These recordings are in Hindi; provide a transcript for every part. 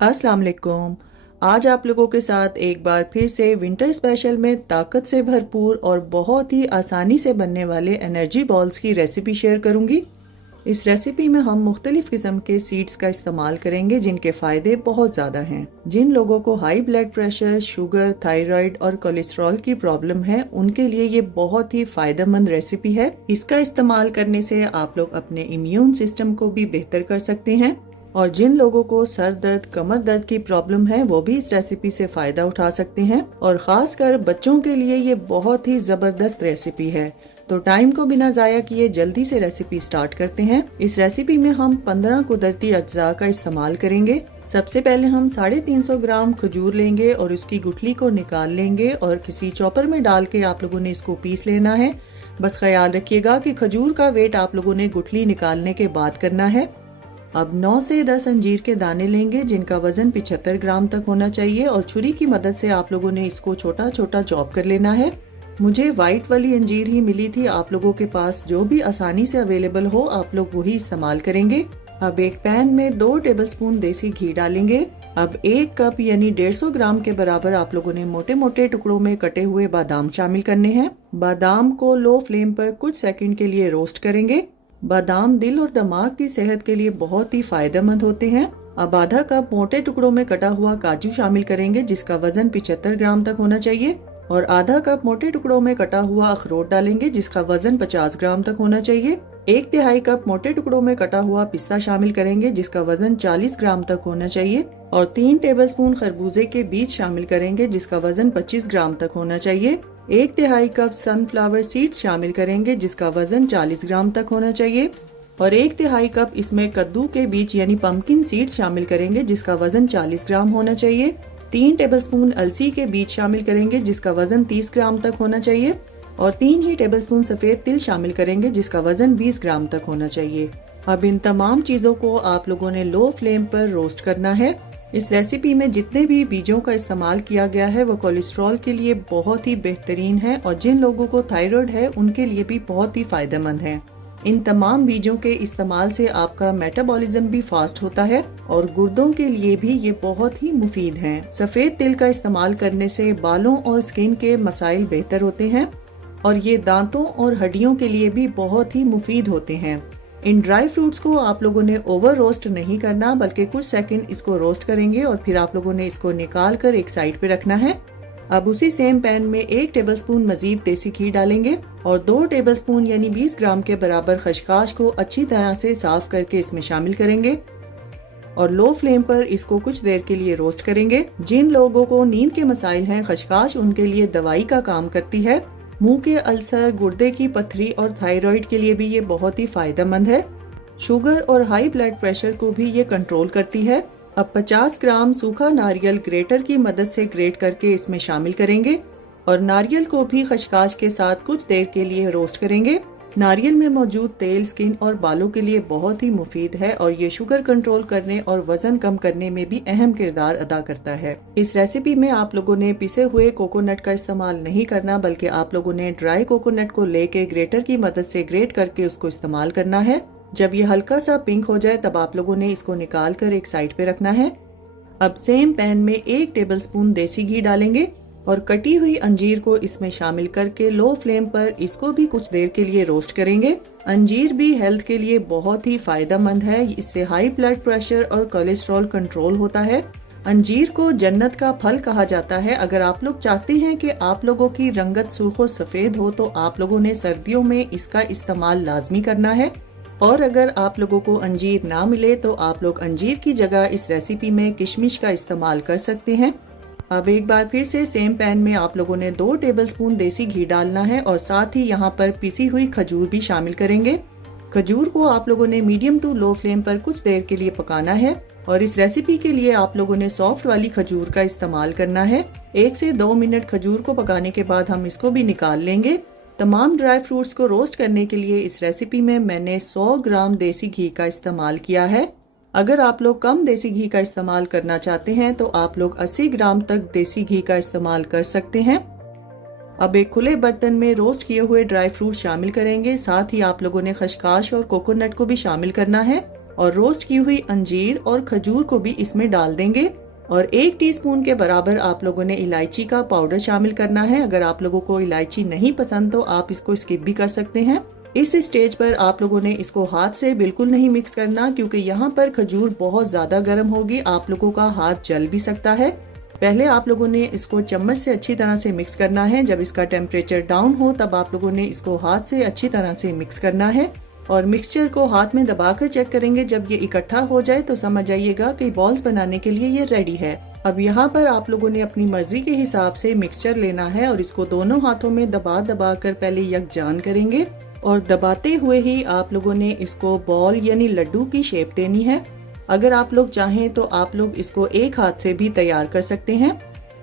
अस्सलाम वालेकुम। आज आप लोगों के साथ एक बार फिर से विंटर स्पेशल में ताकत से भरपूर और बहुत ही आसानी से बनने वाले एनर्जी बॉल्स की रेसिपी शेयर करूंगी। इस रेसिपी में हम मुख्तलिफ किस्म के सीड्स का इस्तेमाल करेंगे जिनके फ़ायदे बहुत ज़्यादा हैं। जिन लोगों को high blood pressure, sugar, thyroid और कोलेस्ट्रॉल की प्रॉब्लम है उनके लिए ये बहुत ही फ़ायदेमंद रेसिपी है। इसका इस्तेमाल करने से आप लोग अपने इम्यून सिस्टम को भी बेहतर कर सकते हैं और जिन लोगों को सर दर्द, कमर दर्द की प्रॉब्लम है वो भी इस रेसिपी से फ़ायदा उठा सकते हैं और ख़ासकर बच्चों के लिए ये बहुत ही ज़बरदस्त रेसिपी है। तो टाइम को बिना ज़ाया किए जल्दी से रेसिपी स्टार्ट करते हैं। इस रेसिपी में हम 15 कुदरती अज्जा का इस्तेमाल करेंगे। सबसे पहले हम 350 ग्राम खजूर लेंगे और उसकी गुठली को निकाल लेंगे और किसी चॉपर में डाल के आप लोगों ने इसको पीस लेना है। बस ख्याल रखिएगा कि खजूर का वेट आप लोगों ने गुठली निकालने के बाद करना है। अब 9 से 10 अंजीर के दाने लेंगे जिनका वजन 75 ग्राम तक होना चाहिए और छुरी की मदद से आप लोगों ने इसको छोटा छोटा चॉप कर लेना है। मुझे वाइट वाली अंजीर ही मिली थी, आप लोगों के पास जो भी आसानी से अवेलेबल हो आप लोग वही इस्तेमाल करेंगे। अब एक पैन में 2 टेबलस्पून देसी घी डालेंगे। अब 1 कप यानी 150 ग्राम के बराबर आप लोगों ने मोटे मोटे टुकड़ों में कटे हुए बादाम शामिल करने हैं। बादाम को लो फ्लेम पर कुछ सेकंड के लिए रोस्ट करेंगे। बादाम दिल और दिमाग की सेहत के लिए बहुत ही फायदेमंद होते हैं। अब आधा कप मोटे टुकड़ों में कटा हुआ काजू शामिल करेंगे जिसका वजन 75 ग्राम तक होना चाहिए और आधा कप मोटे टुकड़ों में कटा हुआ अखरोट डालेंगे जिसका वजन 50 ग्राम तक होना चाहिए। 1/3 कप मोटे टुकड़ों में कटा हुआ पिस्ता शामिल करेंगे जिसका वजन 40 ग्राम तक होना चाहिए और 3 टेबलस्पून खरबूजे के बीज शामिल करेंगे जिसका वजन 25 ग्राम तक होना चाहिए। 1/3 कप सनफ्लावर सीड्स शामिल करेंगे जिसका वजन 40 ग्राम तक होना चाहिए और 1/3 कप इसमें कद्दू के बीज यानी पंपकिन सीड्स शामिल करेंगे जिसका वजन 40 ग्राम होना चाहिए। 3 टेबलस्पून अलसी के बीज शामिल करेंगे जिसका वजन 30 ग्राम तक होना चाहिए और 3 ही टेबलस्पून सफेद तिल शामिल करेंगे जिसका वजन 20 ग्राम तक होना चाहिए। अब इन तमाम चीजों को आप लोगों ने लो फ्लेम पर रोस्ट करना है। इस रेसिपी में जितने भी बीजों का इस्तेमाल किया गया है वो कोलेस्ट्रॉल के लिए बहुत ही बेहतरीन है और जिन लोगों को थायराइड है उनके लिए भी बहुत ही फायदेमंद है। इन तमाम बीजों के इस्तेमाल से आपका मेटाबॉलिज्म भी फास्ट होता है और गुर्दों के लिए भी ये बहुत ही मुफीद हैं। सफेद तिल का इस्तेमाल करने से बालों और स्किन के मसाइल बेहतर होते हैं और ये दांतों और हड्डियों के लिए भी बहुत ही मुफीद होते हैं। इन ड्राई फ्रूट्स को आप लोगों ने ओवर रोस्ट नहीं करना बल्कि कुछ सेकंड इसको रोस्ट करेंगे और फिर आप लोगों ने इसको निकाल कर एक साइड पे रखना है। अब उसी सेम पैन में 1 टेबलस्पून मजीद देसी घी डालेंगे और 2 टेबलस्पून यानी 20 ग्राम के बराबर खशखाश को अच्छी तरह से साफ करके इसमें शामिल करेंगे और लो फ्लेम पर इसको कुछ देर के लिए रोस्ट करेंगे। जिन लोगों को नींद के मसाइल हैं खशखाश उनके लिए दवाई का काम करती है। मुंह के अल्सर, गुर्दे की पथरी और थायराइड के लिए भी ये बहुत ही फायदेमंद है। शुगर और हाई ब्लड प्रेशर को भी ये कंट्रोल करती है। अब 50 ग्राम सूखा नारियल ग्रेटर की मदद से ग्रेट करके इसमें शामिल करेंगे और नारियल को भी खशखाश के साथ कुछ देर के लिए रोस्ट करेंगे। नारियल में मौजूद तेल स्किन और बालों के लिए बहुत ही मुफीद है और ये शुगर कंट्रोल करने और वजन कम करने में भी अहम किरदार अदा करता है। इस रेसिपी में आप लोगों ने पिसे हुए कोकोनट का इस्तेमाल नहीं करना बल्कि आप लोगों ने ड्राई कोकोनट को लेके ग्रेटर की मदद से ग्रेट करके उसको इस्तेमाल करना है। जब ये हल्का सा पिंक हो जाए तब आप लोगों ने इसको निकाल कर एक साइड पे रखना है। अब सेम पैन में 1 टेबलस्पून देसी घी डालेंगे और कटी हुई अंजीर को इसमें शामिल करके लो फ्लेम पर इसको भी कुछ देर के लिए रोस्ट करेंगे। अंजीर भी हेल्थ के लिए बहुत ही फायदेमंद है, इससे हाई ब्लड प्रेशर और कोलेस्ट्रॉल कंट्रोल होता है। अंजीर को जन्नत का फल कहा जाता है। अगर आप लोग चाहते हैं कि आप लोगों की रंगत सुर्ख और सफेद हो तो आप लोगों ने सर्दियों में इसका इस्तेमाल लाजमी करना है और अगर आप लोगों को अंजीर ना मिले तो आप लोग अंजीर की जगह इस रेसिपी में किशमिश का इस्तेमाल कर सकते हैं। अब एक बार फिर से सेम पैन में आप लोगों ने 2 टेबलस्पून देसी घी डालना है और साथ ही यहाँ पर पिसी हुई खजूर भी शामिल करेंगे। खजूर को आप लोगों ने मीडियम टू लो फ्लेम पर कुछ देर के लिए पकाना है और इस रेसिपी के लिए आप लोगों ने सॉफ्ट वाली खजूर का इस्तेमाल करना है। 1 से 2 मिनट खजूर को पकाने के बाद हम इसको भी निकाल लेंगे। तमाम ड्राई फ्रूट्स को रोस्ट करने के लिए इस रेसिपी में मैंने 100 ग्राम देसी घी का इस्तेमाल किया है। अगर आप लोग कम देसी घी का इस्तेमाल करना चाहते हैं तो आप लोग 80 ग्राम तक देसी घी का इस्तेमाल कर सकते हैं। अब एक खुले बर्तन में रोस्ट किए हुए ड्राई फ्रूट शामिल करेंगे। साथ ही आप लोगों ने खशखाश और कोकोनट को भी शामिल करना है और रोस्ट की हुई अंजीर और खजूर को भी इसमें डाल देंगे और 1 टीस्पून के बराबर आप लोगों ने इलायची का पाउडर शामिल करना है। अगर आप लोगों को इलायची नहीं पसंद तो आप इसको स्किप भी कर सकते हैं। इस स्टेज पर आप लोगों ने इसको हाथ से बिल्कुल नहीं मिक्स करना, क्योंकि यहाँ पर खजूर बहुत ज्यादा गर्म होगी, आप लोगों का हाथ जल भी सकता है। पहले आप लोगों ने इसको चम्मच से अच्छी तरह से मिक्स करना है। जब इसका टेम्परेचर डाउन हो तब आप लोगों ने इसको हाथ से अच्छी तरह से मिक्स करना है और मिक्सचर को हाथ में दबाकर चेक करेंगे। जब ये इकट्ठा हो जाए तो समझ जाइएगा कि बॉल्स बनाने के लिए ये रेडी है। अब यहाँ पर आप लोगों ने अपनी मर्जी के हिसाब से मिक्सचर लेना है और इसको दोनों हाथों में दबा दबा कर पहले यकजान करेंगे और दबाते हुए ही आप लोगों ने इसको बॉल यानी लड्डू की शेप देनी है। अगर आप लोग चाहें तो आप लोग इसको एक हाथ से भी तैयार कर सकते हैं।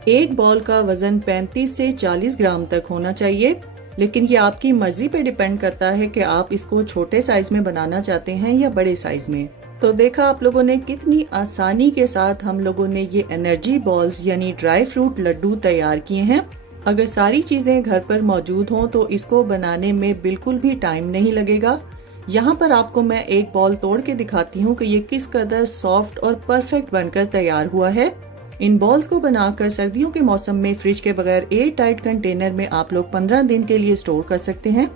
एक बॉल का वजन 35 से 40 ग्राम तक होना चाहिए, लेकिन ये आपकी मर्जी पे डिपेंड करता है कि आप इसको छोटे साइज में बनाना चाहते हैं या बड़े साइज में। तो देखा आप लोगों ने कितनी आसानी के साथ हम लोगों ने ये एनर्जी बॉल्स यानी ड्राई फ्रूट लड्डू तैयार किए हैं। अगर सारी चीजें घर पर मौजूद हों तो इसको बनाने में बिल्कुल भी टाइम नहीं लगेगा। यहाँ पर आपको मैं एक बॉल तोड़ के दिखाती हूँ कि ये किस कदर सॉफ्ट और परफेक्ट बनकर तैयार हुआ है। इन बॉल्स को बनाकर सर्दियों के मौसम में फ्रिज के बगैर एयर टाइट कंटेनर में आप लोग 15 दिन के लिए स्टोर कर सकते हैं।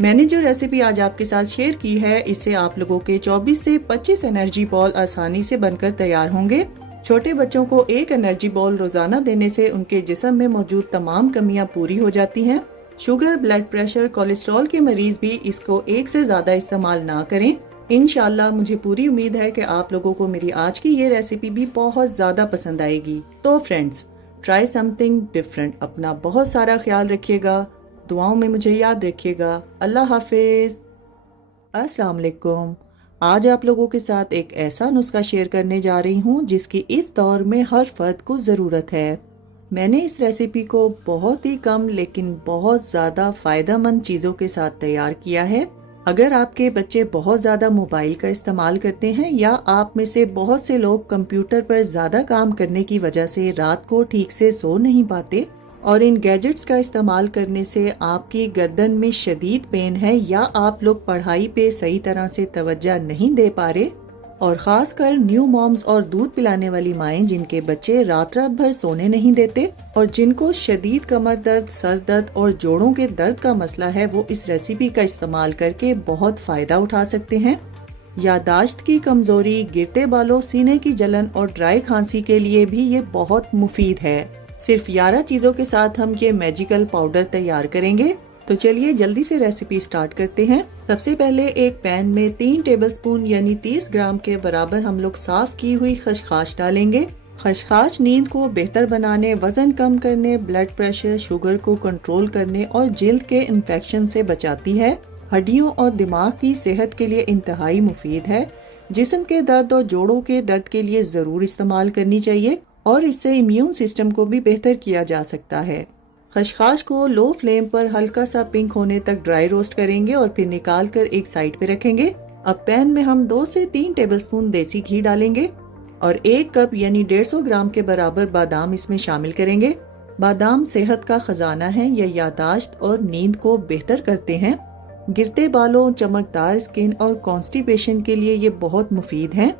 मैंने जो रेसिपी आज आपके साथ शेयर की है, इससे आप लोगों के 24 से 25 एनर्जी बॉल आसानी से बनकर तैयार होंगे। छोटे बच्चों को एक एनर्जी बॉल रोजाना देने से उनके जिस्म में मौजूद तमाम कमियां पूरी हो जाती हैं। शुगर, ब्लड प्रेशर, कोलेस्ट्रॉल के मरीज भी इसको एक से ज्यादा इस्तेमाल ना करें। इंशाल्लाह मुझे पूरी उम्मीद है कि आप लोगों को मेरी आज की ये रेसिपी भी बहुत ज्यादा पसंद आएगी। तो फ्रेंड्स, ट्राई समथिंग डिफरेंट। अपना बहुत सारा ख्याल रखिएगा, दुआओं में मुझे याद रखिएगा। अल्लाह हाफिज। अस्सलाम वालेकुम। आज आप लोगों के साथ एक ऐसा नुस्खा शेयर करने जा रही हूँ जिसकी इस दौर में हर फर्द को ज़रूरत है। मैंने इस रेसिपी को बहुत ही कम लेकिन बहुत ज़्यादा फ़ायदेमंद चीज़ों के साथ तैयार किया है। अगर आपके बच्चे बहुत ज़्यादा मोबाइल का इस्तेमाल करते हैं या आप में से बहुत से लोग कंप्यूटर पर ज़्यादा काम करने की वजह से रात को ठीक से सो नहीं पाते और इन गैजेट्स का इस्तेमाल करने से आपकी गर्दन में शदीद पेन है या आप लोग पढ़ाई पे सही तरह से तवज्जो नहीं दे पा रहे, और ख़ासकर न्यू मॉम्स और दूध पिलाने वाली माएँ जिनके बच्चे रात रात भर सोने नहीं देते और जिनको शदीद कमर दर्द, सर दर्द और जोड़ों के दर्द का मसला है, वो इस रेसिपी का इस्तेमाल करके बहुत फ़ायदा उठा सकते हैं। यादाश्त की कमज़ोरी, गिरते बालों, सीने की जलन और ड्राई खांसी के लिए भी ये बहुत मुफीद है। सिर्फ 11 चीज़ों के साथ हम ये मैजिकल पाउडर तैयार करेंगे। तो चलिए जल्दी से रेसिपी स्टार्ट करते हैं। सबसे पहले एक पैन में 3 टेबलस्पून यानी 30 ग्राम के बराबर हम लोग साफ की हुई खसखस डालेंगे। खसखस नींद को बेहतर बनाने, वजन कम करने, ब्लड प्रेशर, शुगर को कंट्रोल करने और जिल्द के इन्फेक्शन से बचाती है। हड्डियों और दिमाग की सेहत के लिए इंतहाई मुफीद है। जिस्म के दर्द और जोड़ों के दर्द के लिए जरूर इस्तेमाल करनी चाहिए और इससे इम्यून सिस्टम को भी बेहतर किया जा सकता है। खसखस को लो फ्लेम पर हल्का सा पिंक होने तक ड्राई रोस्ट करेंगे और फिर निकाल कर एक साइड पे रखेंगे। अब पैन में हम 2 से 3 टेबलस्पून देसी घी डालेंगे और 1 कप यानी 150 ग्राम के बराबर बादाम इसमें शामिल करेंगे। बादाम सेहत का खजाना है, ये यादाश्त और नींद को बेहतर करते हैं। गिरते बालों, चमकदार स्किन और कॉन्स्टिपेशन के लिए ये बहुत मुफीद हैं।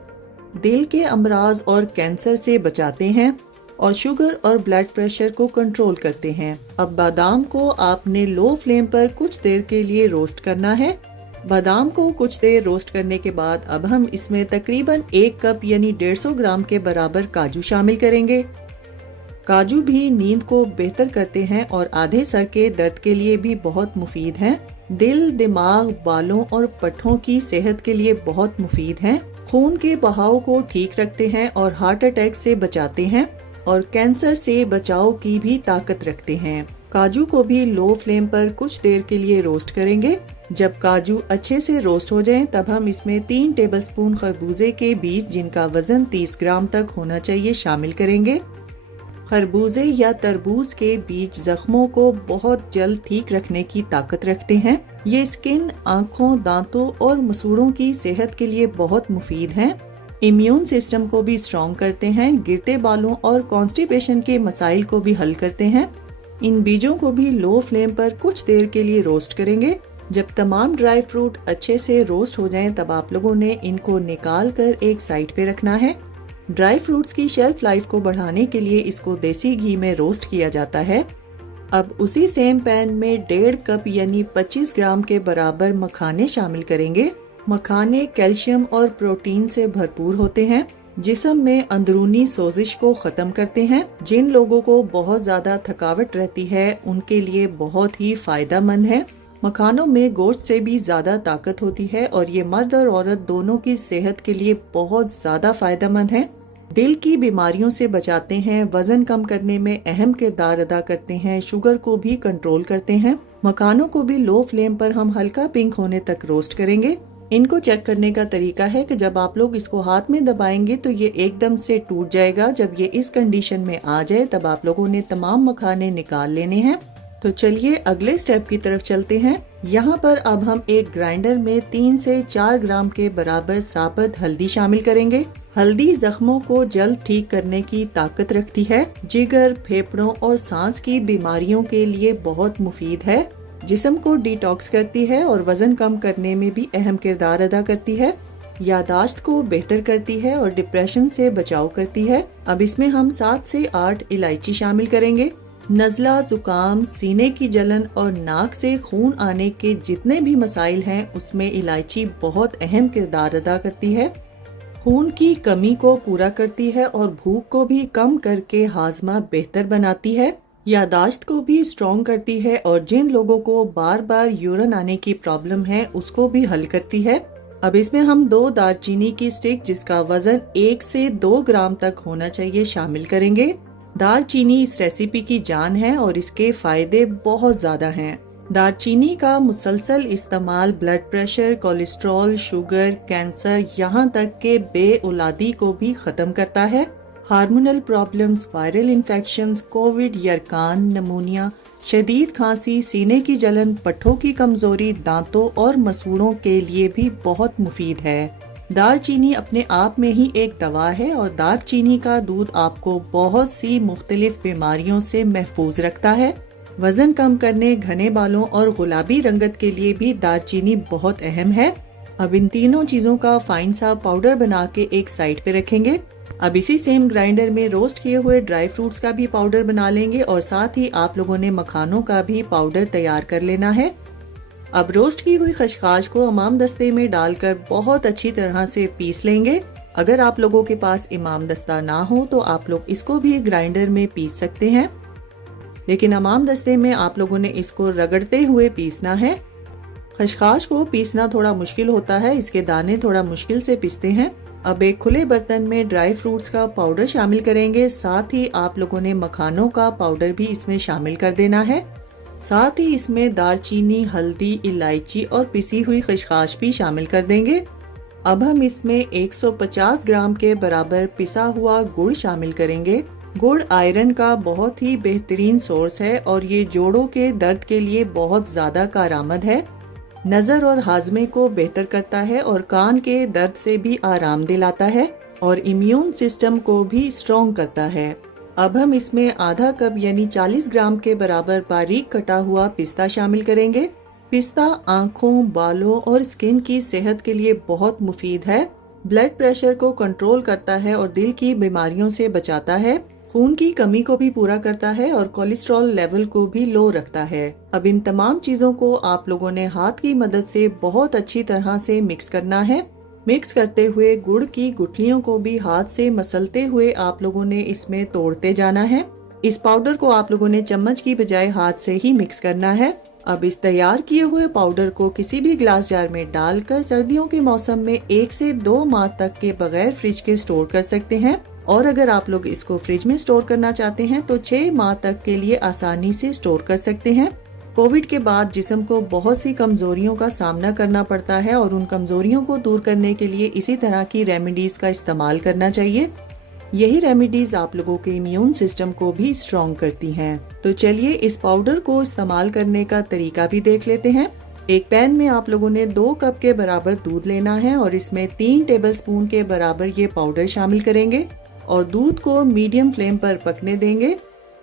दिल के अमराज और कैंसर से बचाते हैं और शुगर और ब्लड प्रेशर को कंट्रोल करते हैं। अब बादाम को आपने लो फ्लेम पर कुछ देर के लिए रोस्ट करना है। बादाम को कुछ देर रोस्ट करने के बाद अब हम इसमें तकरीबन 1 कप यानी 150 ग्राम के बराबर काजू शामिल करेंगे। काजू भी नींद को बेहतर करते हैं और आधे सर के दर्द के लिए भी बहुत मुफीद हैं। दिल, दिमाग, बालों और पट्ठों की सेहत के लिए बहुत मुफीद हैं। खून के बहाव को ठीक रखते हैं और हार्ट अटैक से बचाते हैं और कैंसर से बचाव की भी ताकत रखते हैं। काजू को भी लो फ्लेम पर कुछ देर के लिए रोस्ट करेंगे। जब काजू अच्छे से रोस्ट हो जाएं, तब हम इसमें 3 टेबलस्पून खरबूजे के बीज जिनका वजन 30 ग्राम तक होना चाहिए शामिल करेंगे। खरबूजे या तरबूज के बीज जख्मों को बहुत जल्द ठीक रखने की ताकत रखते हैं। ये स्किन, आँखों, दांतों और मसूड़ों की सेहत के लिए बहुत मुफीद हैं। इम्यून सिस्टम को भी स्ट्रॉन्ग करते हैं। गिरते बालों और कॉन्स्टिपेशन के मसाइल को भी हल करते हैं। इन बीजों को भी लो फ्लेम पर कुछ देर के लिए रोस्ट करेंगे जब तमाम ड्राई फ्रूट अच्छे से रोस्ट हो जाएं, तब आप लोगों ने इनको निकाल कर एक साइड पे रखना है। ड्राई फ्रूट्स की शेल्फ लाइफ को बढ़ाने के लिए इसको देसी घी में रोस्ट किया जाता है। अब उसी सेम पैन में 1.5 कप यानी 25 ग्राम के बराबर मखाने शामिल करेंगे। मखाने कैल्शियम और प्रोटीन से भरपूर होते हैं, जिस्म में अंदरूनी सोजिश को खत्म करते हैं। जिन लोगों को बहुत ज्यादा थकावट रहती है उनके लिए बहुत ही फायदेमंद है। मखानों में गोश्त से भी ज्यादा ताकत होती है और ये मर्द और औरत दोनों की सेहत के लिए बहुत ज्यादा फायदेमंद है। दिल की बीमारियों से बचाते हैं, वजन कम करने में अहम किरदार अदा करते हैं, शुगर को भी कंट्रोल करते हैं। मखानों को भी लो फ्लेम पर हम हल्का पिंक होने तक रोस्ट करेंगे। इनको चेक करने का तरीका है कि जब आप लोग इसको हाथ में दबाएंगे तो ये एकदम से टूट जाएगा। जब ये इस कंडीशन में आ जाए तब आप लोगों ने तमाम मखाने निकाल लेने हैं। तो चलिए अगले स्टेप की तरफ चलते हैं। यहाँ पर अब हम एक ग्राइंडर में 3 से 4 ग्राम के बराबर साबुत हल्दी शामिल करेंगे। हल्दी जख्मों को जल्द ठीक करने की ताकत रखती है, जिगर, फेफड़ों और सांस की बीमारियों के लिए बहुत मुफीद है, जिस्म को डिटॉक्स करती है और वजन कम करने में भी अहम किरदार अदा करती है, यादाश्त को बेहतर करती है और डिप्रेशन से बचाव करती है। अब इसमें हम 7 से 8 इलायची शामिल करेंगे। नज़ला, जुकाम, सीने की जलन और नाक से खून आने के जितने भी मसाइल हैं उसमें इलायची बहुत अहम किरदार अदा करती है। खून की कमी को पूरा करती है और भूख को भी कम करके हाजमा बेहतर बनाती है। यादाश्त को भी स्ट्रॉन्ग करती है और जिन लोगों को बार बार यूरिन आने की प्रॉब्लम है उसको भी हल करती है। अब इसमें हम 2 दालचीनी की स्टिक जिसका वजन 1 से 2 ग्राम तक होना चाहिए शामिल करेंगे। दालचीनी इस रेसिपी की जान है और इसके फायदे बहुत ज्यादा हैं। दालचीनी का मुसलसल इस्तेमाल blood pressure, cholesterol, sugar, cancer, यहाँ तक के बेऔलादी को भी खत्म करता है। Hormonal problems, viral infections, Covid, यरकान, नमूनिया, शदीद खांसी, सीने की जलन, पट्ठों की कमजोरी, दांतों और मसूड़ों के लिए भी बहुत मुफीद है। दालचीनी अपने आप में ही एक दवा है और दालचीनी का दूध आपको बहुत सी मुख्तलिफ बीमारियों से महफूज रखता है। वजन कम करने, घने बालों और गुलाबी रंगत के लिए भी दालचीनी बहुत अहम है। अब इन तीनों चीजों का फाइन सा पाउडर बना के एक साइड पे रखेंगे। अब इसी सेम ग्राइंडर में रोस्ट किए हुए ड्राई फ्रूट्स का भी पाउडर बना लेंगे और साथ ही आप लोगों ने मखानों का भी पाउडर तैयार कर लेना है। अब रोस्ट की हुई खशखाश को इमाम दस्ते में डालकर बहुत अच्छी तरह से पीस लेंगे। अगर आप लोगों के पास इमाम दस्ता ना हो तो आप लोग इसको भी ग्राइंडर में पीस सकते हैं, लेकिन इमाम दस्ते में आप लोगों ने इसको रगड़ते हुए पीसना है। खशखाश को पीसना थोड़ा मुश्किल होता है, इसके दाने थोड़ा मुश्किल से पिसते हैं। अब एक खुले बर्तन में ड्राई फ्रूट्स का पाउडर शामिल करेंगे। साथ ही आप लोगों ने मखानों का पाउडर भी इसमें शामिल कर देना है। साथ ही इसमें दालचीनी, हल्दी, इलायची और पिसी हुई खशखाश भी शामिल कर देंगे। अब हम इसमें 150 ग्राम के बराबर पिसा हुआ गुड़ शामिल करेंगे। गुड़ आयरन का बहुत ही बेहतरीन सोर्स है और ये जोड़ों के दर्द के लिए बहुत ज्यादा कारआमद है। नजर और हाजमे को बेहतर करता है और कान के दर्द से भी आराम दिलाता है और इम्यून सिस्टम को भी स्ट्रॉन्ग करता है। अब हम इसमें आधा कप यानी 40 ग्राम के बराबर बारीक कटा हुआ पिस्ता शामिल करेंगे। पिस्ता आंखों, बालों और स्किन की सेहत के लिए बहुत मुफीद है। ब्लड प्रेशर को कंट्रोल करता है और दिल की बीमारियों से बचाता है। खून की कमी को भी पूरा करता है और कोलेस्ट्रॉल लेवल को भी लो रखता है। अब इन तमाम चीजों को आप लोगों ने हाथ की मदद से बहुत अच्छी तरह से मिक्स करना है। मिक्स करते हुए गुड़ की गुठलियों को भी हाथ से मसलते हुए आप लोगों ने इसमें तोड़ते जाना है। इस पाउडर को आप लोगों ने चम्मच की बजाय हाथ से ही मिक्स करना है। अब इस तैयार किए हुए पाउडर को किसी भी ग्लास जार में डालकर सर्दियों के मौसम में 1 से 2 माह तक के बगैर फ्रिज के स्टोर कर सकते हैं और अगर आप लोग इसको फ्रिज में स्टोर करना चाहते हैं तो 6 माह तक के लिए आसानी से स्टोर कर सकते हैं। कोविड के बाद जिस्म को बहुत सी कमजोरियों का सामना करना पड़ता है और उन कमजोरियों को दूर करने के लिए इसी तरह की रेमेडीज का इस्तेमाल करना चाहिए। यही रेमेडीज आप लोगों के इम्यून सिस्टम को भी स्ट्रॉन्ग करती हैं। तो चलिए इस पाउडर को इस्तेमाल करने का तरीका भी देख लेते हैं। एक पैन में आप लोगों ने 2 कप के बराबर दूध लेना है और इसमें 3 टेबलस्पून के बराबर ये पाउडर शामिल करेंगे और दूध को मीडियम फ्लेम पर पकने देंगे।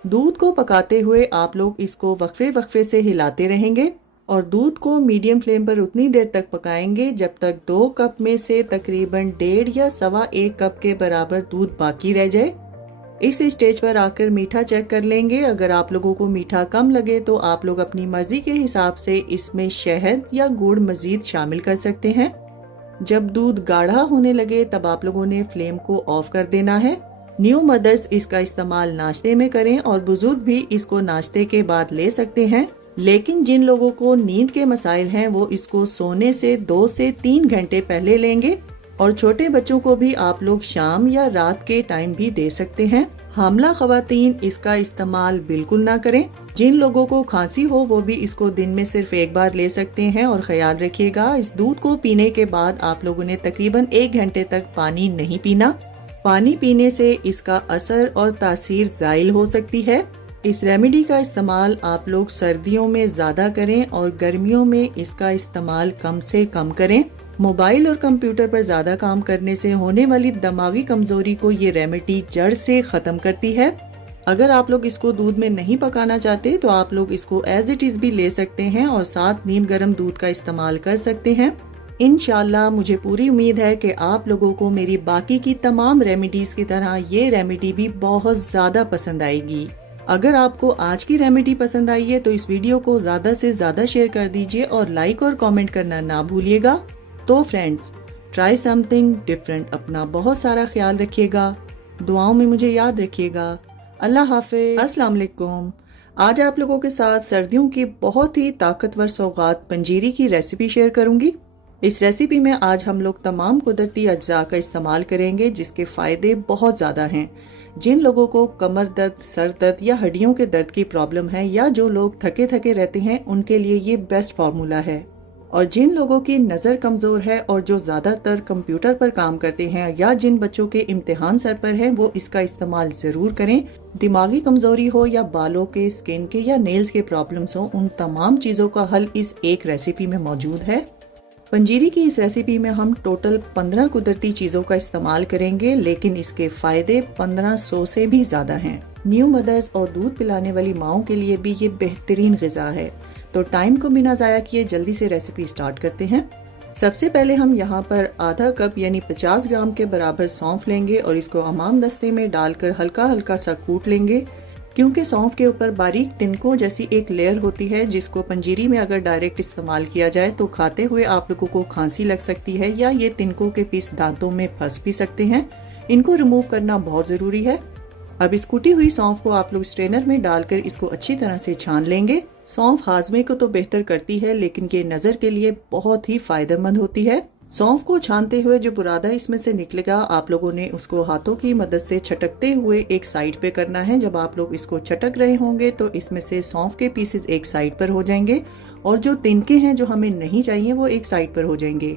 दूध को पकाते हुए आप लोग इसको वक्फे वक्फे से हिलाते रहेंगे। और दूध को मीडियम फ्लेम पर उतनी देर तक पकाएंगे जब तक 2 कप में से तकरीबन 1.5 या सवा 1 कप के बराबर दूध बाकी रह जाए। इस स्टेज पर आकर मीठा चेक कर लेंगे। अगर आप लोगों को मीठा कम लगे तो आप लोग अपनी मर्जी के हिसाब से इसमें शहद या गुड़ मजीद शामिल कर सकते हैं। जब दूध गाढ़ा होने लगे तब आप लोगों ने फ्लेम को ऑफ कर देना है। न्यू मदर्स इसका इस्तेमाल नाश्ते में करें और बुजुर्ग भी इसको नाश्ते के बाद ले सकते हैं, लेकिन जिन लोगों को नींद के मसाइल हैं वो इसको सोने से 2 से 3 घंटे पहले लेंगे। और छोटे बच्चों को भी आप लोग शाम या रात के टाइम भी दे सकते हैं। हामला खवातीन इसका इस्तेमाल बिल्कुल ना करें। जिन लोगों को खांसी हो वो भी इसको दिन में सिर्फ एक बार ले सकते हैं। और ख्याल रखिएगा, इस दूध को पीने के बाद आप लोगों ने तकरीबन 1 घंटे तक पानी नहीं पीना। पानी पीने से इसका असर और तासीर ज़ाइल हो सकती है। इस रेमेडी का इस्तेमाल आप लोग सर्दियों में ज़्यादा करें और गर्मियों में इसका इस्तेमाल कम से कम करें। मोबाइल और कंप्यूटर पर ज़्यादा काम करने से होने वाली दिमागी कमजोरी को ये रेमेडी जड़ से ख़त्म करती है। अगर आप लोग इसको दूध में नहीं पकाना चाहते तो आप लोग इसको एज इट इज़ भी ले सकते हैं और साथ नीम गर्म दूध का इस्तेमाल कर सकते हैं। इंशाल्लाह मुझे पूरी उम्मीद है कि आप लोगों को मेरी बाकी की तमाम रेमेडीज़ की तरह ये रेमेडी भी बहुत ज़्यादा पसंद आएगी। अगर आपको आज की रेमेडी पसंद आई है तो इस वीडियो को ज़्यादा से ज़्यादा शेयर कर दीजिए और लाइक और कमेंट करना ना भूलिएगा। तो फ्रेंड्स, ट्राई समथिंग डिफरेंट। अपना बहुत सारा ख्याल रखिएगा, दुआओं में मुझे याद रखिएगा। अल्लाह हाफिज़। अस्सलाम वालेकुम। आज आप लोगों के साथ सर्दियों की बहुत ही ताकतवर सौगात पंजीरी की रेसिपी शेयर करूंगी। इस रेसिपी में आज हम लोग तमाम कुदरती अज्जा का इस्तेमाल करेंगे जिसके फ़ायदे बहुत ज़्यादा हैं। जिन लोगों को कमर दर्द, सर दर्द या हड्डियों के दर्द की प्रॉब्लम है या जो लोग थके थके रहते हैं उनके लिए ये बेस्ट फार्मूला है। और जिन लोगों की नज़र कमज़ोर है और जो ज़्यादातर कंप्यूटर पर काम करते हैं या जिन बच्चों के इम्तिहान सर पर है वो इसका इस्तेमाल ज़रूर करें। दिमागी कमज़ोरी हो या बालों के, स्किन के या नेल्स के प्रॉब्लम्स हो, उन तमाम चीज़ों का हल इस एक रेसिपी में मौजूद है। पंजीरी की इस रेसिपी में हम टोटल 15 कुदरती चीज़ों का इस्तेमाल करेंगे, लेकिन इसके फ़ायदे 1500 से भी ज़्यादा हैं। न्यू मदर्स और दूध पिलाने वाली माओं के लिए भी ये बेहतरीन ग़िज़ा है। तो टाइम को बिना ज़ाया किए जल्दी से रेसिपी स्टार्ट करते हैं। सबसे पहले हम यहाँ पर आधा कप यानी 50 ग्राम के बराबर सौंफ लेंगे और इसको हमाम दस्ते में डालकर हल्का हल्का सा कूट लेंगे। क्योंकि सौंफ के ऊपर बारीक तिनकों जैसी एक लेयर होती है जिसको पंजीरी में अगर डायरेक्ट इस्तेमाल किया जाए तो खाते हुए आप लोगों को खांसी लग सकती है या ये तिनकों के पीस दांतों में फंस भी सकते हैं। इनको रिमूव करना बहुत ज़रूरी है। अब इस कुटी हुई सौंफ को आप लोग स्ट्रेनर में डालकर इसको अच्छी तरह से छान लेंगे। सौंफ हाजमे को तो बेहतर करती है लेकिन ये नज़र के लिए बहुत ही फायदेमंद होती है। सौंफ को छानते हुए जो बुरादा इसमें से निकलेगा आप लोगों ने उसको हाथों की मदद से छटकते हुए एक साइड पे करना है। जब आप लोग इसको छटक रहे होंगे तो इसमें से सौंफ के पीसेस एक साइड पर हो जाएंगे और जो तिनके हैं जो हमें नहीं चाहिए वो एक साइड पर हो जाएंगे।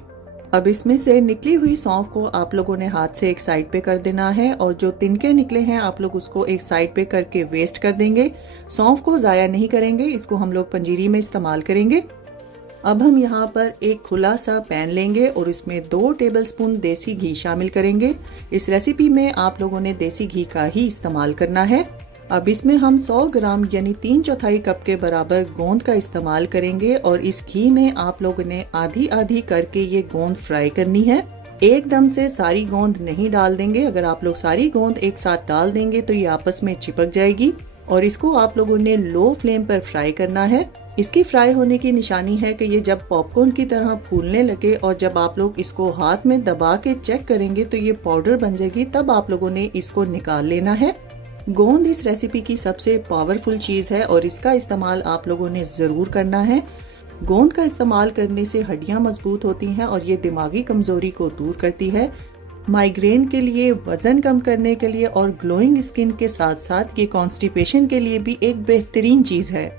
अब इसमें से निकली हुई सौंफ को आप लोगों ने हाथ से एक साइड पे कर देना है और जो तिनके निकले हैं आप लोग उसको एक साइड पे करके वेस्ट कर देंगे। सौंफ को ज़ाया नहीं करेंगे, इसको हम लोग पंजीरी में इस्तेमाल करेंगे। अब हम यहाँ पर एक खुला सा पैन लेंगे और इसमें 2 टेबलस्पून देसी घी शामिल करेंगे। इस रेसिपी में आप लोगों ने देसी घी का ही इस्तेमाल करना है। अब इसमें हम 100 ग्राम यानी 3/4 कप के बराबर गोंद का इस्तेमाल करेंगे और इस घी में आप लोगों ने आधी आधी करके ये गोंद फ्राई करनी है। एकदम से सारी गोंद नहीं डाल देंगे। अगर आप लोग सारी गोंद एक साथ डाल देंगे तो ये आपस में चिपक जाएगी और इसको आप लोगों ने लो फ्लेम पर फ्राई करना है। इसकी फ्राई होने की निशानी है कि ये जब पॉपकॉर्न की तरह फूलने लगे और जब आप लोग इसको हाथ में दबा के चेक करेंगे तो ये पाउडर बन जाएगी, तब आप लोगों ने इसको निकाल लेना है। गोंद इस रेसिपी की सबसे पावरफुल चीज़ है और इसका इस्तेमाल आप लोगों ने ज़रूर करना है। गोंद का इस्तेमाल करने से हड्डियां मजबूत होती हैं और ये दिमागी कमज़ोरी को दूर करती है। माइग्रेन के लिए, वज़न कम करने के लिए और ग्लोइंग स्किन के साथ साथ ये कॉन्स्टिपेशन के लिए भी एक बेहतरीन चीज़ है।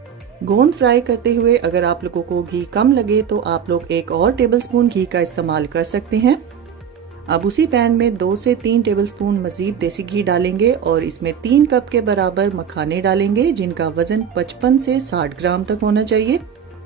गोंद फ्राई करते हुए अगर आप लोगों को घी कम लगे तो आप लोग एक और टेबलस्पून घी का इस्तेमाल कर सकते हैं। अब उसी पैन में 2 से 3 टेबलस्पून मजीद देसी घी डालेंगे और इसमें 3 कप के बराबर मखाने डालेंगे जिनका वजन 55 से 60 ग्राम तक होना चाहिए।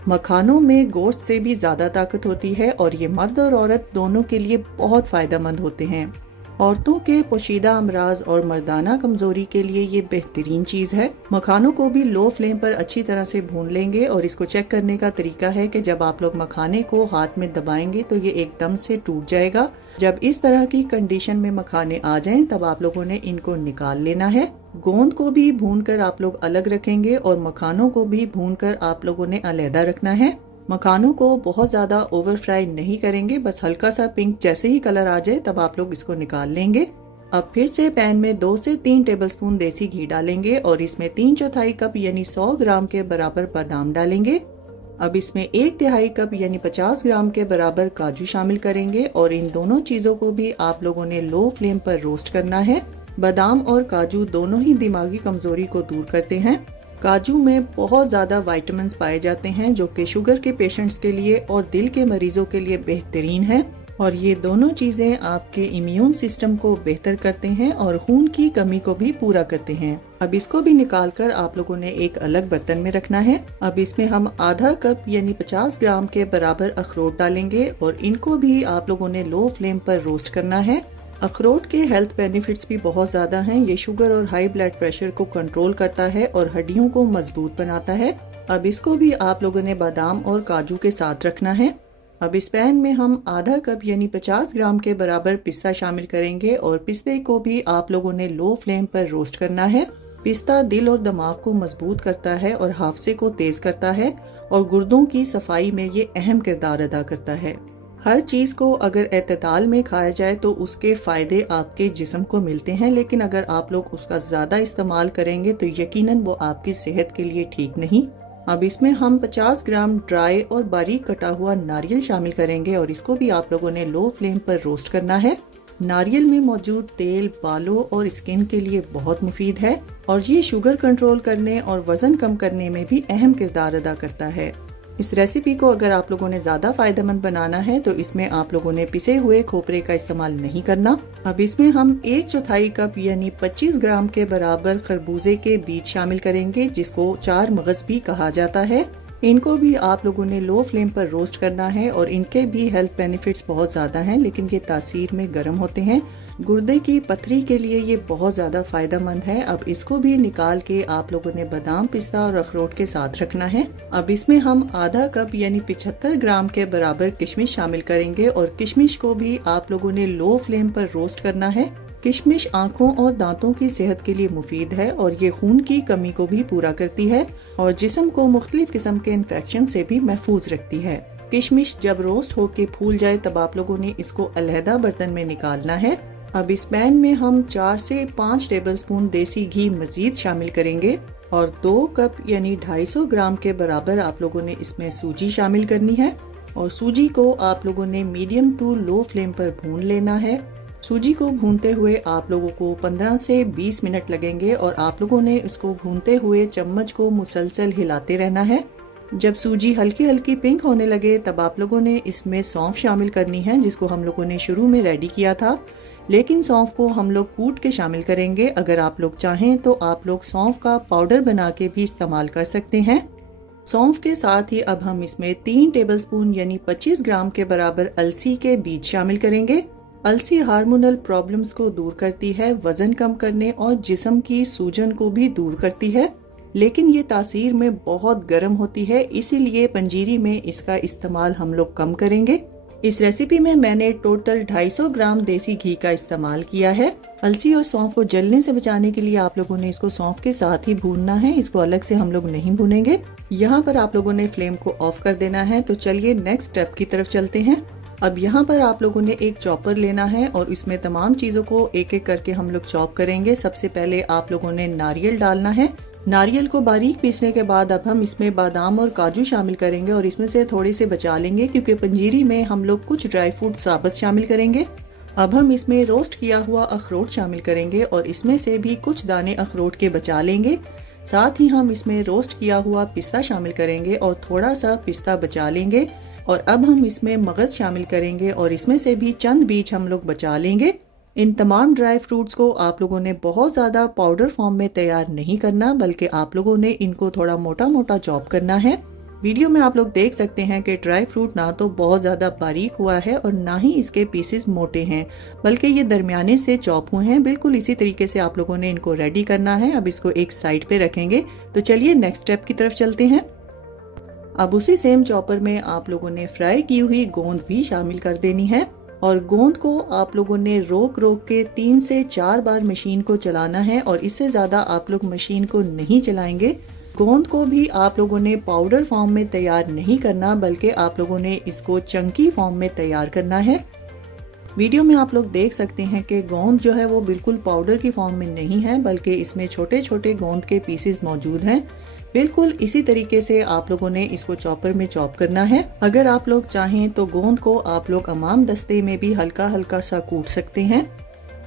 मखानों में गोश्त से भी ज़्यादा ताकत होती है और ये मर्द और औरत दोनों के लिए बहुत फ़ायदेमंद होते हैं। औरतों के पोशीदा अमराज और मर्दाना कमजोरी के लिए ये बेहतरीन चीज़ है। मखानों को भी लो फ्लेम पर अच्छी तरह से भून लेंगे और इसको चेक करने का तरीका है कि जब आप लोग मखाने को हाथ में दबाएंगे तो ये एकदम से टूट जाएगा। जब इस तरह की कंडीशन में मखाने आ जाएं तब आप लोगों ने इनको निकाल लेना है। गोंद को भी भून कर आप लोग अलग रखेंगे और मखानों को भी भून कर आप लोगों ने अलहदा रखना है। मखानों को बहुत ज़्यादा ओवर फ्राई नहीं करेंगे, बस हल्का सा पिंक जैसे ही कलर आ जाए तब आप लोग इसको निकाल लेंगे। अब फिर से पैन में 2 से 3 टेबलस्पून देसी घी डालेंगे और इसमें 3/4 कप यानी 100 ग्राम के बराबर बादाम डालेंगे। अब इसमें 1/3 कप यानी 50 ग्राम के बराबर काजू शामिल करेंगे और इन दोनों चीज़ों को भी आप लोगों ने लो फ्लेम पर रोस्ट करना है। बादाम और काजू दोनों ही दिमागी कमजोरी को दूर करते हैं। काजू में बहुत ज़्यादा विटामिन्स पाए जाते हैं जो कि शुगर के पेशेंट्स के लिए और दिल के मरीजों के लिए बेहतरीन है और ये दोनों चीज़ें आपके इम्यून सिस्टम को बेहतर करते हैं और खून की कमी को भी पूरा करते हैं। अब इसको भी निकाल कर आप लोगों ने एक अलग बर्तन में रखना है। अब इसमें हम आधा कप यानी 50 ग्राम के बराबर अखरोट डालेंगे और इनको भी आप लोगों ने लो फ्लेम पर रोस्ट करना है। अखरोट के हेल्थ बेनिफिट्स भी बहुत ज़्यादा हैं। ये शुगर और हाई ब्लड प्रेशर को कंट्रोल करता है और हड्डियों को मजबूत बनाता है। अब इसको भी आप लोगों ने बादाम और काजू के साथ रखना है। अब इस पैन में हम आधा कप यानी 50 ग्राम के बराबर पिस्ता शामिल करेंगे और पिस्ते को भी आप लोगों ने लो फ्लेम पर रोस्ट करना है। पिस्ता दिल और दिमाग को मजबूत करता है और हाफजे को तेज करता है और गुर्दों की सफाई में ये अहम किरदार अदा करता है। हर चीज़ को अगर एतदाल में खाया जाए तो उसके फ़ायदे आपके जिस्म को मिलते हैं, लेकिन अगर आप लोग उसका ज़्यादा इस्तेमाल करेंगे तो यकीनन वो आपकी सेहत के लिए ठीक नहीं। अब इसमें हम 50 ग्राम ड्राई और बारीक कटा हुआ नारियल शामिल करेंगे और इसको भी आप लोगों ने लो फ्लेम पर रोस्ट करना है। नारियल में मौजूद तेल बालों और स्किन के लिए बहुत मुफीद है और ये शुगर कंट्रोल करने और वजन कम करने में भी अहम किरदार अदा करता है। इस रेसिपी को अगर आप लोगों ने ज़्यादा फायदेमंद बनाना है तो इसमें आप लोगों ने पिसे हुए खोपरे का इस्तेमाल नहीं करना। अब इसमें हम 1/4 कप यानी 25 ग्राम के बराबर खरबूजे के बीज शामिल करेंगे जिसको 4 मगज भी कहा जाता है। इनको भी आप लोगों ने लो फ्लेम पर रोस्ट करना है और इनके भी हेल्थ बेनिफिट्स बहुत ज़्यादा हैं, लेकिन ये तासीर में गर्म होते हैं। गुर्दे की पथरी के लिए ये बहुत ज़्यादा फायदेमंद है। अब इसको भी निकाल के आप लोगों ने बादाम पिस्ता और अखरोट के साथ रखना है। अब इसमें हम आधा कप यानी 75 ग्राम के बराबर किशमिश शामिल करेंगे और किशमिश को भी आप लोगों ने लो फ्लेम पर रोस्ट करना है। किशमिश आँखों और दांतों की सेहत के लिए मुफीद है और ये खून की कमी को भी पूरा करती है और जिस्म को मुख्तलिफ किस्म के इन्फेक्शन से भी महफूज रखती है। किशमिश जब रोस्ट होके फूल जाए तब आप लोगों ने इसको अलहदा बर्तन में निकालना है। अब इस पैन में हम 4 से 5 टेबलस्पून देसी घी मजीद शामिल करेंगे और 2 कप यानी 250 ग्राम के बराबर आप लोगों ने इसमें सूजी शामिल करनी है और सूजी को आप लोगों ने मीडियम टू लो फ्लेम पर भून लेना है। सूजी को भूनते हुए आप लोगों को 15 से 20 मिनट लगेंगे और आप लोगों ने इसको भूनते हुए चम्मच को मुसलसल हिलाते रहना है। जब सूजी हल्की हल्की पिंक होने लगे तब आप लोगों ने इसमें सौंफ शामिल करनी है जिसको हम लोगों ने शुरू में रेडी किया था, लेकिन सौंफ को हम लोग कूट के शामिल करेंगे। अगर आप लोग चाहें तो आप लोग सौंफ का पाउडर बना के भी इस्तेमाल कर सकते हैं। सौंफ के साथ ही अब हम इसमें 3 टेबलस्पून यानी 25 ग्राम के बराबर अलसी के बीज शामिल करेंगे। अलसी हार्मोनल प्रॉब्लम्स को दूर करती है, वजन कम करने और जिस्म की सूजन को भी दूर करती है, लेकिन ये तासीर में बहुत गर्म होती है, इसीलिए पंजीरी में इसका इस्तेमाल हम लोग कम करेंगे। इस रेसिपी में मैंने टोटल 250 ग्राम देसी घी का इस्तेमाल किया है। अलसी और सौंफ को जलने से बचाने के लिए आप लोगों ने इसको सौंफ के साथ ही भूनना है, इसको अलग से हम लोग नहीं भूनेंगे। यहाँ पर आप लोगों ने फ्लेम को ऑफ कर देना है। तो चलिए नेक्स्ट स्टेप की तरफ चलते हैं। अब यहाँ पर आप लोगों ने एक चॉपर लेना है और इसमें तमाम चीज़ों को एक एक करके हम लोग चॉप करेंगे। सबसे पहले आप लोगों ने नारियल डालना है। नारियल को बारीक पीसने के बाद अब हम इसमें बादाम और काजू शामिल करेंगे और इसमें से थोड़े से बचा लेंगे क्योंकि पंजीरी में हम लोग कुछ ड्राई फ्रूट साबुत शामिल करेंगे। अब हम इसमें रोस्ट किया हुआ अखरोट शामिल करेंगे और इसमें से भी कुछ दाने अखरोट के बचा लेंगे। साथ ही हम इसमें रोस्ट किया हुआ पिस्ता शामिल करेंगे और थोड़ा सा पिस्ता बचा लेंगे। और अब हम इसमें मगज शामिल करेंगे और इसमें से भी चंद बीज हम लोग बचा लेंगे। इन तमाम ड्राई फ्रूट्स को आप लोगों ने बहुत ज़्यादा पाउडर फॉर्म में तैयार नहीं करना, बल्कि आप लोगों ने इनको थोड़ा मोटा मोटा चॉप करना है। वीडियो में आप लोग देख सकते हैं कि ड्राई फ्रूट ना तो बहुत ज़्यादा बारीक हुआ है और ना ही इसके पीसेस मोटे हैं, बल्कि ये दरमियाने से चॉप हुए हैं। बिल्कुल इसी तरीके से आप लोगों ने इनको रेडी करना है। अब इसको एक साइड पे रखेंगे। तो चलिए नेक्स्ट स्टेप की तरफ चलते हैं। अब उसी सेम चॉपर में आप लोगों ने फ्राई की हुई गोंद भी शामिल कर देनी है और गोंद को आप लोगों ने रोक रोक के 3 से 4 बार मशीन को चलाना है और इससे ज़्यादा आप लोग मशीन को नहीं चलाएंगे। गोंद को भी आप लोगों ने पाउडर फॉर्म में तैयार नहीं करना, बल्कि आप लोगों ने इसको चंकी फॉर्म में तैयार करना है। वीडियो में आप लोग देख सकते हैं कि गोंद जो है वो बिल्कुल पाउडर की फॉर्म में नहीं है, बल्कि इसमें छोटे छोटे गोंद के पीसेस मौजूद हैं। बिल्कुल इसी तरीके से आप लोगों ने इसको चॉपर में चॉप करना है। अगर आप लोग चाहें तो गोंद को आप लोग अमाम दस्ते में भी हल्का हल्का सा कूट सकते हैं।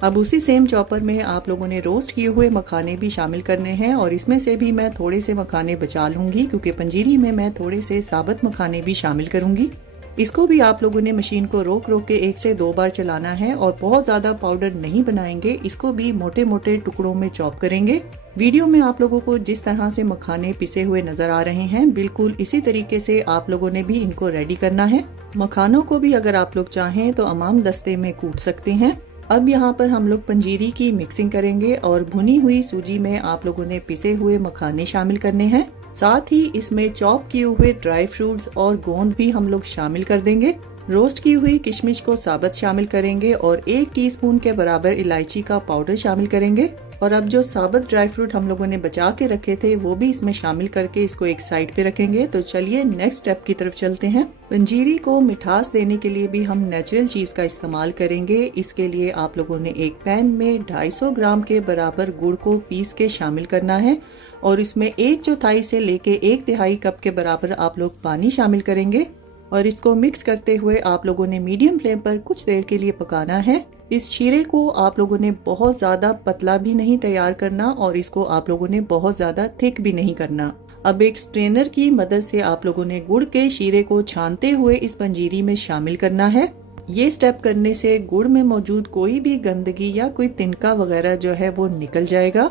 अब उसी सेम चॉपर में आप लोगों ने रोस्ट किए हुए मखाने भी शामिल करने हैं और इसमें से भी मैं थोड़े से मखाने बचा लूंगी, क्योंकि पंजीरी में मैं थोड़े से साबुत मखाने भी शामिल करूंगी। इसको भी आप लोगों ने मशीन को रोक रोक के 1 से 2 बार चलाना है और बहुत ज्यादा पाउडर नहीं बनाएंगे। इसको भी मोटे मोटे टुकड़ों में चॉप करेंगे। वीडियो में आप लोगों को जिस तरह से मखाने पिसे हुए नजर आ रहे हैं, बिल्कुल इसी तरीके से आप लोगों ने भी इनको रेडी करना है। मखानों को भी अगर आप लोग चाहें तो अमाम दस्ते में कूट सकते हैं। अब यहाँ पर हम लोग पंजीरी की मिक्सिंग करेंगे और भुनी हुई सूजी में आप लोगों ने पिसे हुए मखाने शामिल करने हैं। साथ ही इसमें चॉप किए हुए ड्राई फ्रूट्स और गोंद भी हम लोग शामिल कर देंगे। रोस्ट की हुई किशमिश को साबुत शामिल करेंगे और 1 टीस्पून के बराबर इलायची का पाउडर शामिल करेंगे। और अब जो साबुत ड्राई फ्रूट हम लोगों ने बचा के रखे थे वो भी इसमें शामिल करके इसको एक साइड पे रखेंगे। तो चलिए नेक्स्ट स्टेप की तरफ चलते हैं। पंजीरी को मिठास देने के लिए भी हम नेचुरल चीज का इस्तेमाल करेंगे। इसके लिए आप लोगों ने एक पैन में 250 ग्राम के बराबर गुड़ को पीस के शामिल करना है और इसमें 1/4 से लेके 1/3 कप के बराबर आप लोग पानी शामिल करेंगे और इसको मिक्स करते हुए आप लोगों ने मीडियम फ्लेम पर कुछ देर के लिए पकाना है। इस शीरे को आप लोगों ने बहुत ज्यादा पतला भी नहीं तैयार करना और इसको आप लोगों ने बहुत ज्यादा थिक भी नहीं करना। अब एक स्ट्रेनर की मदद से आप लोगों ने गुड़ के शीरे को छानते हुए इस पंजीरी में शामिल करना है। ये स्टेप करने से गुड़ में मौजूद कोई भी गंदगी या कोई तिनका वगैरह जो है वो निकल जाएगा।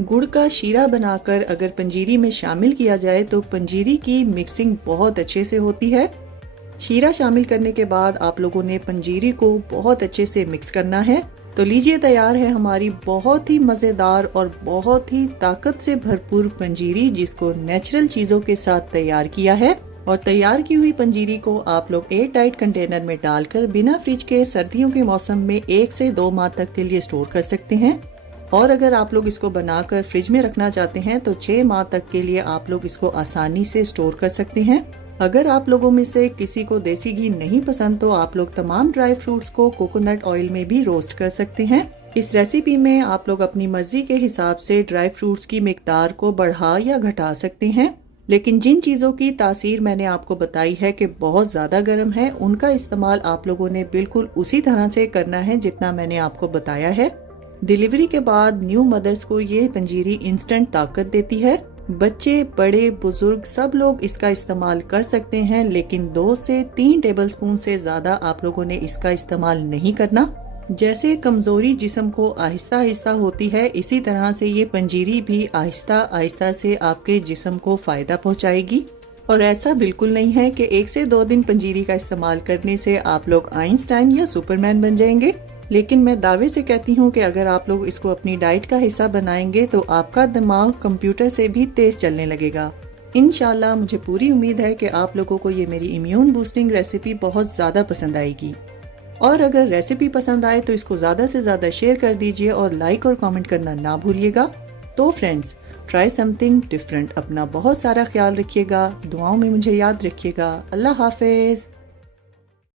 गुड़ का शीरा बनाकर अगर पंजीरी में शामिल किया जाए तो पंजीरी की मिक्सिंग बहुत अच्छे से होती है। शीरा शामिल करने के बाद आप लोगों ने पंजीरी को बहुत अच्छे से मिक्स करना है। तो लीजिए तैयार है हमारी बहुत ही मज़ेदार और बहुत ही ताकत से भरपूर पंजीरी, जिसको नेचुरल चीज़ों के साथ तैयार किया है। और तैयार की हुई पंजीरी को आप लोग एयर टाइट कंटेनर में डालकर बिना फ्रिज के सर्दियों के मौसम में 1 से 2 माह तक के लिए स्टोर कर सकते हैं। और अगर आप लोग इसको बनाकर फ्रिज में रखना चाहते हैं तो 6 माह तक के लिए आप लोग इसको आसानी से स्टोर कर सकते हैं। अगर आप लोगों में से किसी को देसी घी नहीं पसंद तो आप लोग तमाम ड्राई फ्रूट्स को कोकोनट ऑयल में भी रोस्ट कर सकते हैं। इस रेसिपी में आप लोग अपनी मर्जी के हिसाब से ड्राई फ्रूट्स की मिकदार को बढ़ा या घटा सकते हैं, लेकिन जिन चीज़ों की तासीर मैंने आपको बताई है कि बहुत ज़्यादा गर्म है, उनका इस्तेमाल आप लोगों ने बिल्कुल उसी तरह से करना है जितना मैंने आपको बताया है। डिलीवरी के बाद न्यू मदर्स को ये पंजीरी इंस्टेंट ताकत देती है। बच्चे, बड़े, बुजुर्ग सब लोग इसका इस्तेमाल कर सकते हैं, लेकिन 2 से 3 टेबलस्पून से ज़्यादा आप लोगों ने इसका इस्तेमाल नहीं करना। जैसे कमज़ोरी जिस्म को आहिस्ता आहिस्ता होती है, इसी तरह से ये पंजीरी भी आहिस्ता आहिस्ता से आपके जिस्म को फ़ायदा पहुंचाएगी। और ऐसा बिल्कुल नहीं है कि 1 से 2 दिन पंजीरी का इस्तेमाल करने से आप लोग आइंस्टाइन या सुपरमैन बन जाएंगे। लेकिन मैं दावे से कहती हूँ कि अगर आप लोग इसको अपनी डाइट का हिस्सा बनाएंगे तो आपका दिमाग कंप्यूटर से भी तेज चलने लगेगा। इंशाल्लाह मुझे पूरी उम्मीद है कि आप लोगों को ये मेरी इम्यून बूस्टिंग रेसिपी बहुत ज़्यादा पसंद आएगी। और अगर रेसिपी पसंद आए तो इसको ज़्यादा से ज़्यादा शेयर कर दीजिए और लाइक और कमेंट करना ना भूलिएगा। तो फ्रेंड्स, ट्राई समथिंग डिफरेंट। अपना बहुत सारा ख्याल रखिएगा, दुआओं में मुझे याद रखिएगा। अल्लाह हाफिज़।